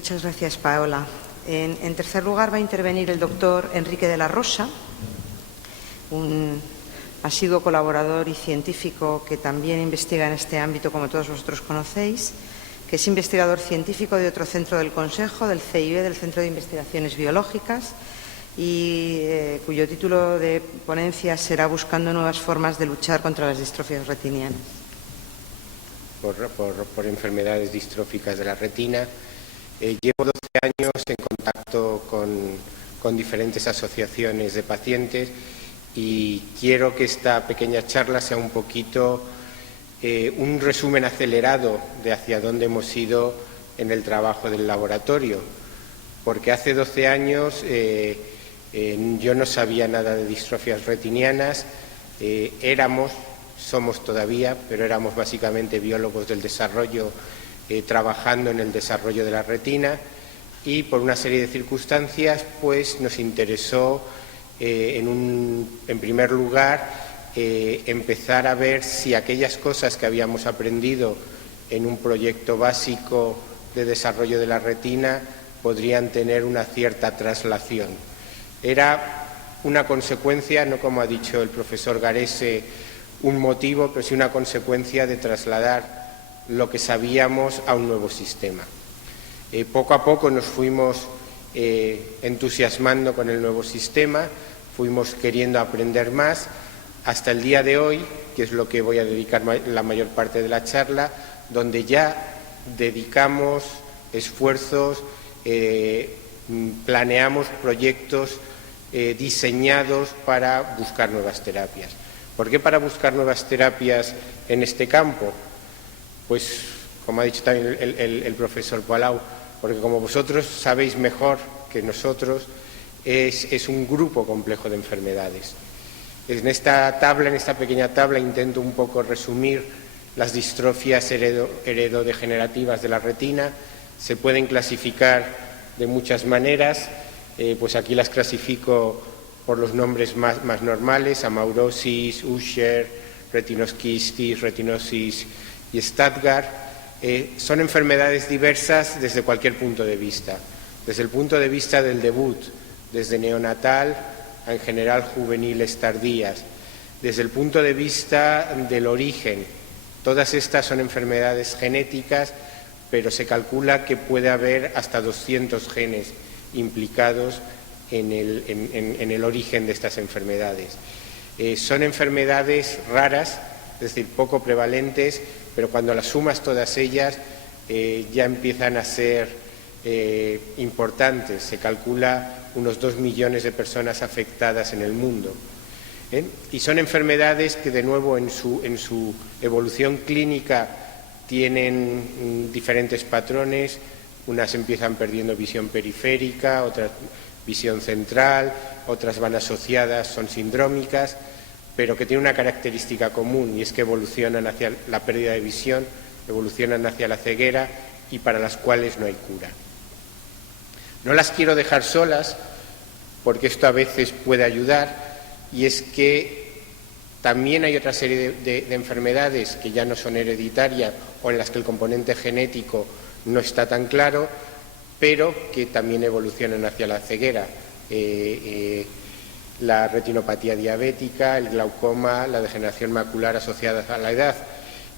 Muchas gracias, Paola. En tercer lugar, va a intervenir el doctor Enrique de la Rosa, un asiduo colaborador y científico que también investiga en este ámbito, como todos vosotros conocéis, que es investigador científico de otro centro del Consejo, del CIB, del Centro de Investigaciones Biológicas, y cuyo título de ponencia será Buscando nuevas formas de luchar contra las distrofias retinianas. Por enfermedades distróficas de la retina. Llevo 12 años en contacto con diferentes asociaciones de pacientes y quiero que esta pequeña charla sea un poquito un resumen acelerado de hacia dónde hemos ido en el trabajo del laboratorio, porque hace 12 años yo no sabía nada de distrofias retinianas, somos todavía, pero éramos básicamente biólogos del desarrollo, trabajando en el desarrollo de la retina, y por una serie de circunstancias pues nos interesó en primer lugar empezar a ver si aquellas cosas que habíamos aprendido en un proyecto básico de desarrollo de la retina podrían tener una cierta traslación. Era una consecuencia, no como ha dicho el profesor Garese, un motivo, pero sí una consecuencia de trasladar lo que sabíamos a un nuevo sistema. Poco a poco nos fuimos entusiasmando con el nuevo sistema, fuimos queriendo aprender más, hasta el día de hoy, que es lo que voy a dedicar la mayor parte de la charla, donde ya dedicamos esfuerzos, planeamos proyectos diseñados para buscar nuevas terapias. ¿Por qué para buscar nuevas terapias en este campo? Pues, como ha dicho también el profesor Palau, porque como vosotros sabéis mejor que nosotros, es un grupo complejo de enfermedades. En esta pequeña tabla, intento un poco resumir las distrofias heredodegenerativas de la retina. Se pueden clasificar de muchas maneras, pues aquí las clasifico por los nombres más normales: amaurosis, Usher, retinosquisis, retinosis y Stargardt. Son enfermedades diversas desde cualquier punto de vista. Desde el punto de vista del debut, desde neonatal a en general juveniles tardías. Desde el punto de vista del origen, todas estas son enfermedades genéticas, pero se calcula que puede haber hasta 200 genes implicados en el origen de estas enfermedades. Son enfermedades raras, es decir, poco prevalentes, pero cuando las sumas todas ellas ya empiezan a ser importantes. Se calcula unos 2 millones de personas afectadas en el mundo. Y son enfermedades que, de nuevo, en su evolución clínica tienen diferentes patrones. Unas empiezan perdiendo visión periférica, otras visión central, otras van asociadas, son sindrómicas, pero que tienen una característica común, y es que evolucionan hacia la pérdida de visión, evolucionan hacia la ceguera, y para las cuales no hay cura. No las quiero dejar solas, porque esto a veces puede ayudar, y es que también hay otra serie de enfermedades que ya no son hereditarias o en las que el componente genético no está tan claro, pero que también evolucionan hacia la ceguera. La retinopatía diabética, el glaucoma, la degeneración macular asociada a la edad.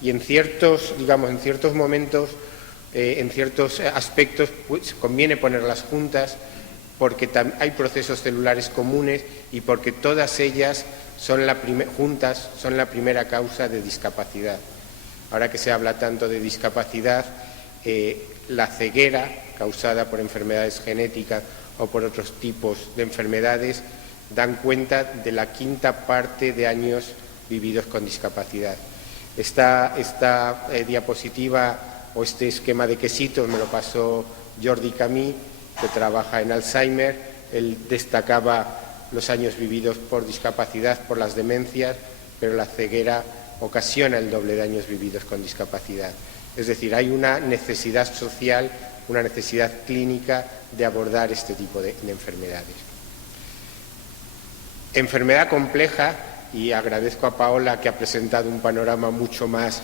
Y en ciertos momentos, en ciertos aspectos, pues, conviene ponerlas juntas, porque hay procesos celulares comunes y porque todas ellas juntas son la primera causa de discapacidad. Ahora que se habla tanto de discapacidad, la ceguera causada por enfermedades genéticas o por otros tipos de enfermedades dan cuenta de la quinta parte de años vividos con discapacidad. Esta diapositiva o este esquema de quesitos me lo pasó Jordi Camí, que trabaja en Alzheimer. Él destacaba los años vividos por discapacidad, por las demencias, pero la ceguera ocasiona el doble de años vividos con discapacidad. Es decir, hay una necesidad social, una necesidad clínica de abordar este tipo de enfermedades. Enfermedad compleja, y agradezco a Paola que ha presentado un panorama mucho más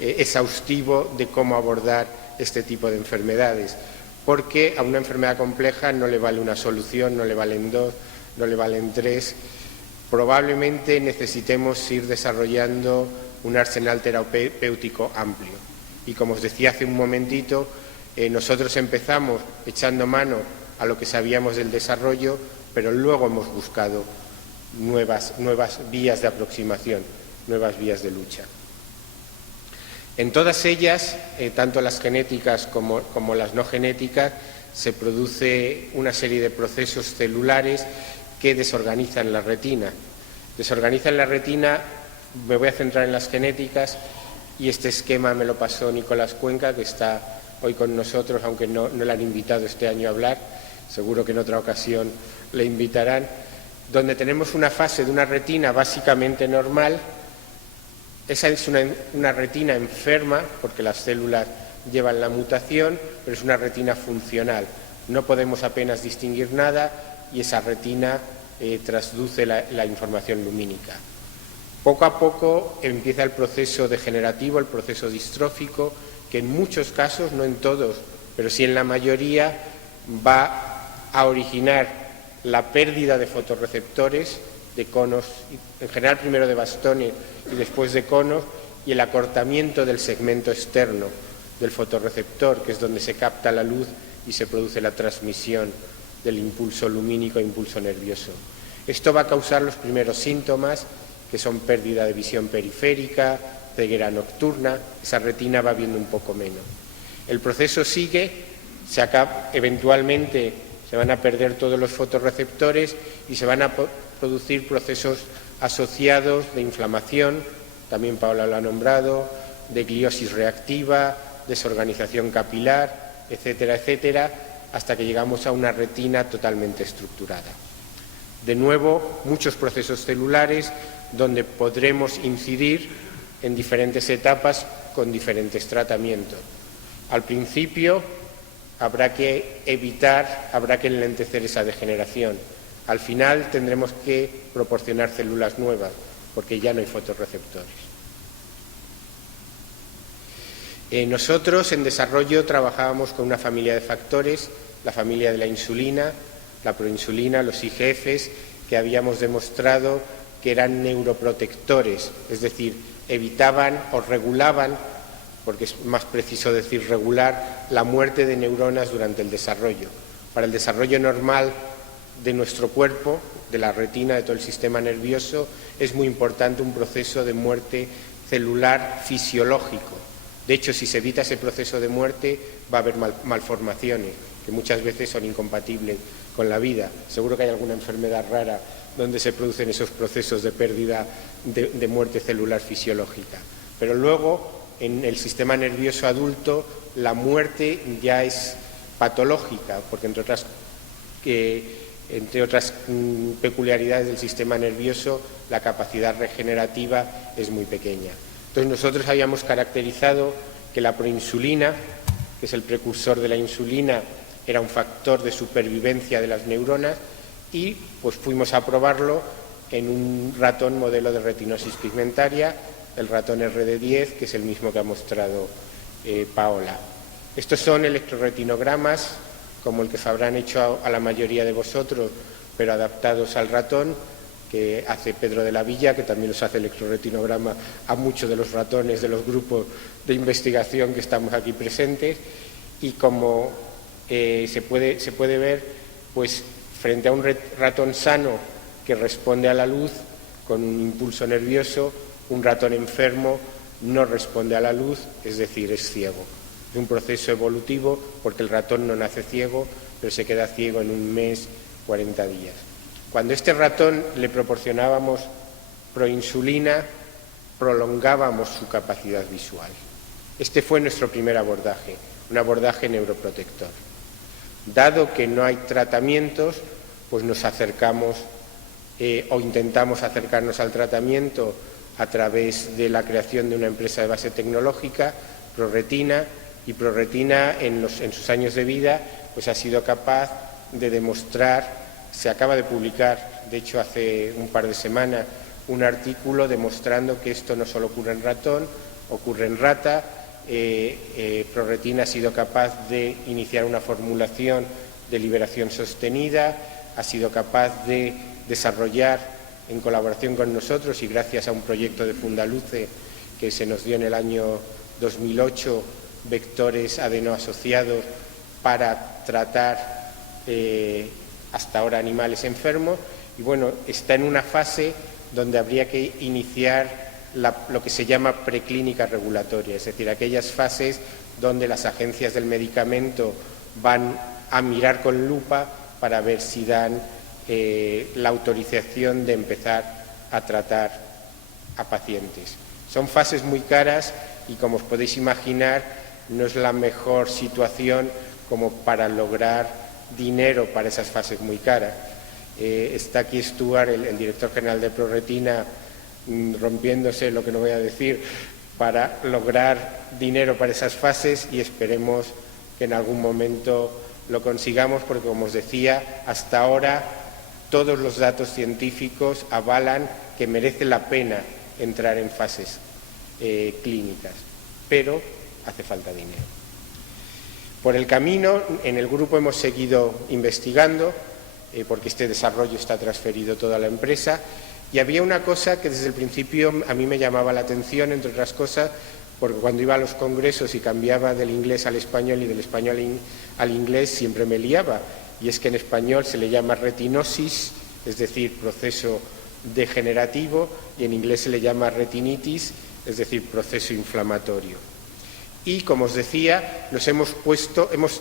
exhaustivo de cómo abordar este tipo de enfermedades, porque a una enfermedad compleja no le vale una solución, no le valen dos, no le valen tres. Probablemente necesitemos ir desarrollando un arsenal terapéutico amplio. Y como os decía hace un momentito, nosotros empezamos echando mano a lo que sabíamos del desarrollo, pero luego hemos buscado nuevas vías de aproximación, nuevas vías de lucha. En todas ellas, tanto las genéticas como las no genéticas, se produce una serie de procesos celulares que desorganizan la retina. Desorganizan la retina, me voy a centrar en las genéticas, y este esquema me lo pasó Nicolás Cuenca, que está hoy con nosotros, aunque no le han invitado este año a hablar, seguro que en otra ocasión le invitarán, donde tenemos una fase de una retina básicamente normal. Esa es una retina enferma, porque las células llevan la mutación, pero es una retina funcional. No podemos apenas distinguir nada y esa retina transduce la información lumínica. Poco a poco empieza el proceso degenerativo, el proceso distrófico, que en muchos casos, no en todos, pero sí en la mayoría, va a originar la pérdida de fotorreceptores, de conos, en general primero de bastones y después de conos, y el acortamiento del segmento externo del fotorreceptor, que es donde se capta la luz y se produce la transmisión del impulso lumínico e impulso nervioso. Esto va a causar los primeros síntomas, que son pérdida de visión periférica, ceguera nocturna. Esa retina va viendo un poco menos. El proceso sigue, eventualmente se van a perder todos los fotorreceptores y se van a producir procesos asociados de inflamación, también Paola lo ha nombrado, de gliosis reactiva, desorganización capilar, etcétera, etcétera, hasta que llegamos a una retina totalmente estructurada. De nuevo, muchos procesos celulares donde podremos incidir en diferentes etapas con diferentes tratamientos. Al principio habrá que enlentecer esa degeneración. Al final tendremos que proporcionar células nuevas, porque ya no hay fotorreceptores. Nosotros en desarrollo trabajábamos con una familia de factores, la familia de la insulina, la proinsulina, los IGFs, que habíamos demostrado que eran neuroprotectores, es decir, evitaban o regulaban, porque es más preciso decir regular, la muerte de neuronas durante el desarrollo. Para el desarrollo normal de nuestro cuerpo, de la retina, de todo el sistema nervioso, es muy importante un proceso de muerte celular fisiológico. De hecho, si se evita ese proceso de muerte, va a haber malformaciones, que muchas veces son incompatibles con la vida. Seguro que hay alguna enfermedad rara donde se producen esos procesos de pérdida de muerte celular fisiológica. Pero luego, en el sistema nervioso adulto, la muerte ya es patológica, porque entre otras peculiaridades del sistema nervioso, la capacidad regenerativa es muy pequeña. Entonces nosotros habíamos caracterizado que la proinsulina, que es el precursor de la insulina, era un factor de supervivencia de las neuronas, y pues fuimos a probarlo en un ratón modelo de retinosis pigmentaria, el ratón RD10, que es el mismo que ha mostrado Paola. Estos son electroretinogramas, como el que se habrán hecho a la mayoría de vosotros, pero adaptados al ratón, que hace Pedro de la Villa, que también los hace electroretinograma a muchos de los ratones de los grupos de investigación que estamos aquí presentes. Y como se puede ver, pues frente a un ratón sano que responde a la luz con un impulso nervioso, un ratón enfermo no responde a la luz, es decir, es ciego. Es un proceso evolutivo, porque el ratón no nace ciego, pero se queda ciego en 1 mes, 40 días. Cuando a este ratón le proporcionábamos proinsulina, prolongábamos su capacidad visual. Este fue nuestro primer abordaje, un abordaje neuroprotector. Dado que no hay tratamientos, pues nos acercamos o intentamos acercarnos al tratamiento a través de la creación de una empresa de base tecnológica, ProRetina, y ProRetina en sus años de vida pues ha sido capaz de demostrar, se acaba de publicar, de hecho hace un par de semanas, un artículo demostrando que esto no solo ocurre en ratón, ocurre en rata ProRetina ha sido capaz de iniciar una formulación de liberación sostenida, ha sido capaz de desarrollar en colaboración con nosotros y gracias a un proyecto de Fundaluce que se nos dio en el año 2008, vectores adenoasociados para tratar hasta ahora animales enfermos, y bueno, está en una fase donde habría que iniciar lo que se llama preclínica regulatoria, es decir, aquellas fases donde las agencias del medicamento van a mirar con lupa para ver si dan la autorización de empezar a tratar a pacientes. Son fases muy caras y, como os podéis imaginar, no es la mejor situación como para lograr dinero para esas fases muy caras. Está aquí Stuart, el director general de ProRetina, rompiéndose, lo que no voy a decir, para lograr dinero para esas fases, y esperemos que en algún momento lo consigamos, porque, como os decía, hasta ahora todos los datos científicos avalan que merece la pena entrar en fases clínicas, pero hace falta dinero. Por el camino, en el grupo hemos seguido investigando, porque este desarrollo está transferido toda la empresa, y había una cosa que desde el principio a mí me llamaba la atención, entre otras cosas, porque cuando iba a los congresos y cambiaba del inglés al español y del español al inglés siempre me liaba, y es que en español se le llama retinosis, es decir, proceso degenerativo, y en inglés se le llama retinitis, es decir, proceso inflamatorio. Y, como os decía, hemos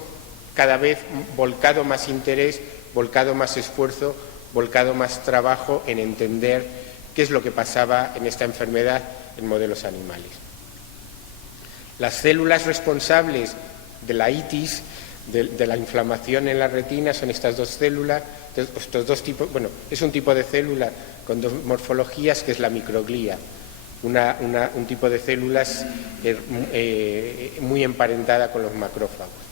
cada vez volcado más interés, volcado más esfuerzo, volcado más trabajo en entender qué es lo que pasaba en esta enfermedad en modelos animales. Las células responsables de la itis, de la inflamación en la retina, son estas dos células, estos dos tipos, bueno, es un tipo de célula con dos morfologías, que es la microglía, un tipo de células muy emparentada con los macrófagos.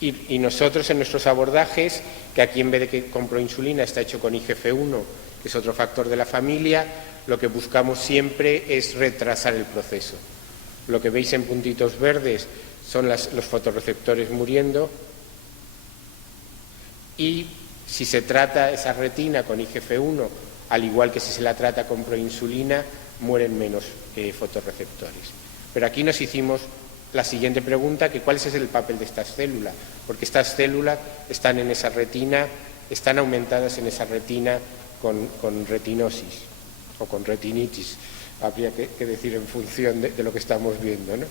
Y nosotros, en nuestros abordajes, que aquí en vez de que con proinsulina está hecho con IGF-1, que es otro factor de la familia, lo que buscamos siempre es retrasar el proceso. Lo que veis en puntitos verdes son los fotorreceptores muriendo, y si se trata esa retina con IGF-1, al igual que si se la trata con proinsulina, mueren menos fotorreceptores. Pero aquí nos hicimos la siguiente pregunta, que cuál es el papel de estas células, porque estas células están en esa retina, están aumentadas en esa retina con retinosis o con retinitis, habría que decir en función de lo que estamos viendo, ¿no?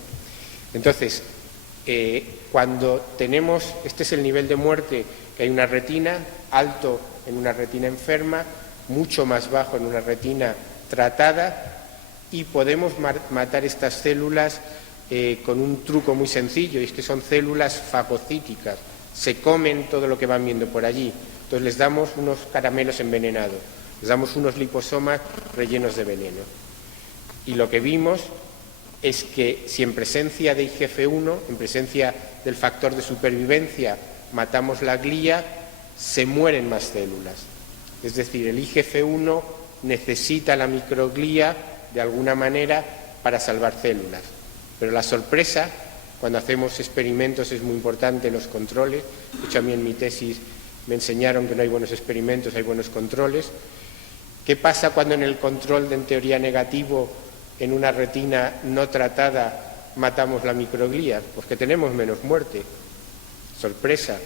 Entonces, cuando tenemos, este es el nivel de muerte, que hay una retina alto en una retina enferma, mucho más bajo en una retina tratada, y podemos matar estas células con un truco muy sencillo, y es que son células fagocíticas, se comen todo lo que van viendo por allí. Entonces les damos unos caramelos envenenados, les damos unos liposomas rellenos de veneno. Y lo que vimos es que si en presencia de IGF-1, en presencia del factor de supervivencia, matamos la glía, se mueren más células. Es decir, el IGF-1 necesita la microglía de alguna manera para salvar células. Pero la sorpresa, cuando hacemos experimentos, es muy importante los controles. De hecho, a mí en mi tesis me enseñaron que no hay buenos experimentos, hay buenos controles. ¿Qué pasa cuando en el control en teoría negativo, en una retina no tratada, matamos la microglía? Pues que tenemos menos muerte. Sorpresa.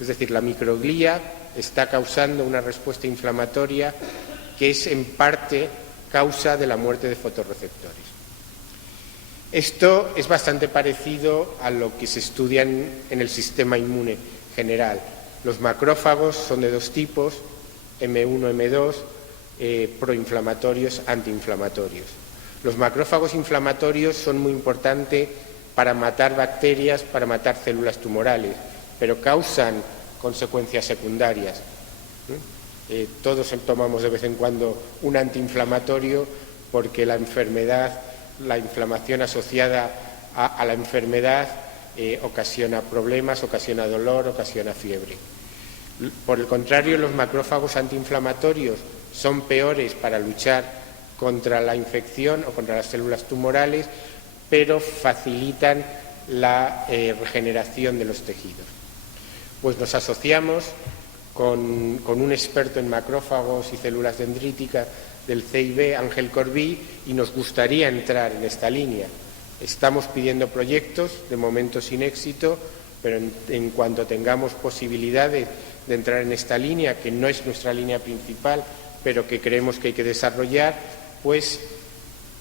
Es decir, la microglía está causando una respuesta inflamatoria que es en parte causa de la muerte de fotorreceptores. Esto es bastante parecido a lo que se estudia en el sistema inmune general. Los macrófagos son de dos tipos, M1, M2, proinflamatorios, antiinflamatorios. Los macrófagos inflamatorios son muy importantes para matar bacterias, para matar células tumorales, pero causan consecuencias secundarias. Todos tomamos de vez en cuando un antiinflamatorio porque la enfermedad, la inflamación asociada a la enfermedad ocasiona problemas, ocasiona dolor, ocasiona fiebre. Por el contrario, los macrófagos antiinflamatorios son peores para luchar contra la infección o contra las células tumorales pero facilitan la regeneración de los tejidos. Pues nos asociamos con un experto en macrófagos y células dendríticas del CIB, Ángel Corbí, y nos gustaría entrar en esta línea. Estamos pidiendo proyectos, de momento sin éxito, pero en cuanto tengamos posibilidades de entrar en esta línea, que no es nuestra línea principal, pero que creemos que hay que desarrollar, pues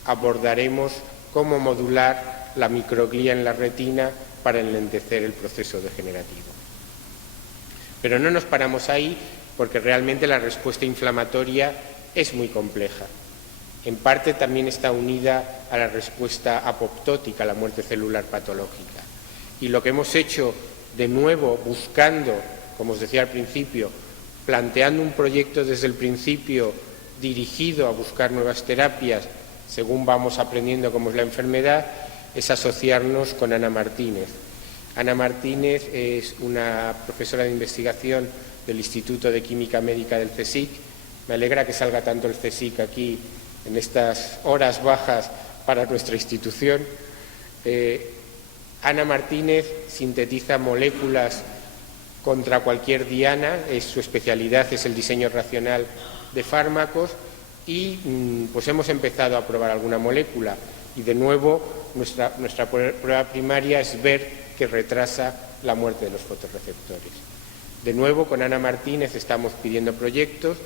abordaremos cómo modular la microglía en la retina para enlentecer el proceso degenerativo. Pero no nos paramos ahí, porque realmente la respuesta inflamatoria es muy compleja. En parte también está unida a la respuesta apoptótica, a la muerte celular patológica. Y lo que hemos hecho, de nuevo, buscando, como os decía al principio, planteando un proyecto desde el principio dirigido a buscar nuevas terapias, según vamos aprendiendo cómo es la enfermedad, es asociarnos con Ana Martínez. Ana Martínez es una profesora de investigación del Instituto de Química Médica del CSIC. Me alegra que salga tanto el CSIC aquí en estas horas bajas para nuestra institución. Ana Martínez sintetiza moléculas contra cualquier diana, su especialidad es el diseño racional de fármacos y pues hemos empezado a probar alguna molécula y de nuevo nuestra prueba primaria es ver que retrasa la muerte de los fotorreceptores. De nuevo con Ana Martínez estamos pidiendo proyectos.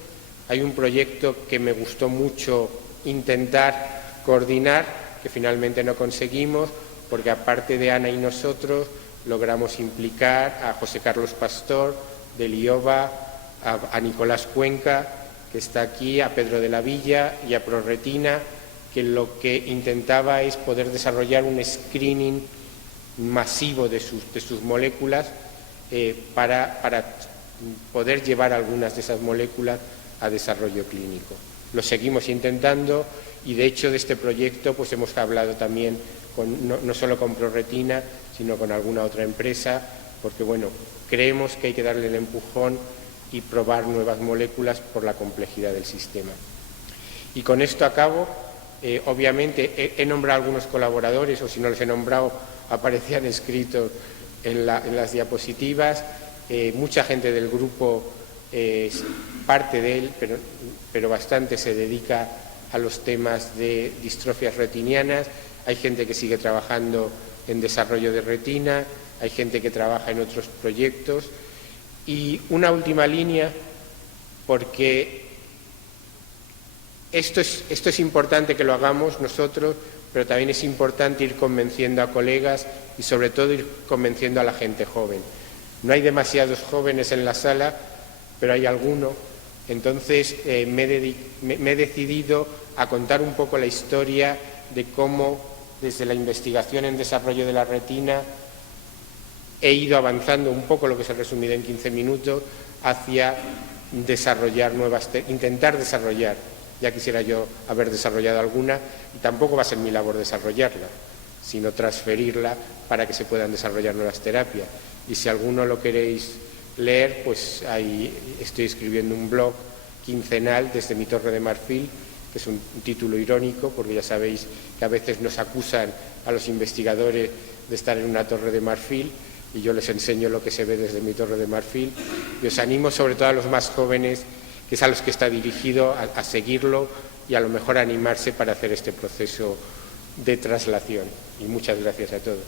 Hay un proyecto que me gustó mucho intentar coordinar, que finalmente no conseguimos, porque aparte de Ana y nosotros logramos implicar a José Carlos Pastor, de Liova, a Nicolás Cuenca, que está aquí, a Pedro de la Villa y a ProRetina, que lo que intentaba es poder desarrollar un screening masivo de sus moléculas para poder llevar algunas de esas moléculas a desarrollo clínico. Lo seguimos intentando y de hecho de este proyecto pues hemos hablado también no solo con ProRetina, sino con alguna otra empresa, porque bueno, creemos que hay que darle el empujón y probar nuevas moléculas por la complejidad del sistema. Y con esto acabo. Obviamente he nombrado algunos colaboradores, o si no los he nombrado, aparecían escritos en las diapositivas. Mucha gente del grupo es parte de él, pero bastante se dedica a los temas de distrofias retinianas. Hay gente que sigue trabajando en desarrollo de retina, hay gente que trabaja en otros proyectos. Y una última línea, porque esto es importante que lo hagamos nosotros, pero también es importante ir convenciendo a colegas y sobre todo ir convenciendo a la gente joven. No hay demasiados jóvenes en la sala, pero hay alguno. Entonces me he decidido a contar un poco la historia de cómo desde la investigación en desarrollo de la retina he ido avanzando un poco, lo que se ha resumido en 15 minutos, hacia intentar desarrollar. Ya quisiera yo haber desarrollado alguna y tampoco va a ser mi labor desarrollarla, sino transferirla para que se puedan desarrollar nuevas terapias. Y si alguno lo queréis leer, pues ahí estoy escribiendo un blog quincenal desde mi Torre de Marfil, que es un título irónico, porque ya sabéis que a veces nos acusan a los investigadores de estar en una Torre de Marfil, y yo les enseño lo que se ve desde mi Torre de Marfil. Y os animo sobre todo a los más jóvenes, que es a los que está dirigido, a seguirlo y a lo mejor a animarse para hacer este proceso de traslación. Y muchas gracias a todos.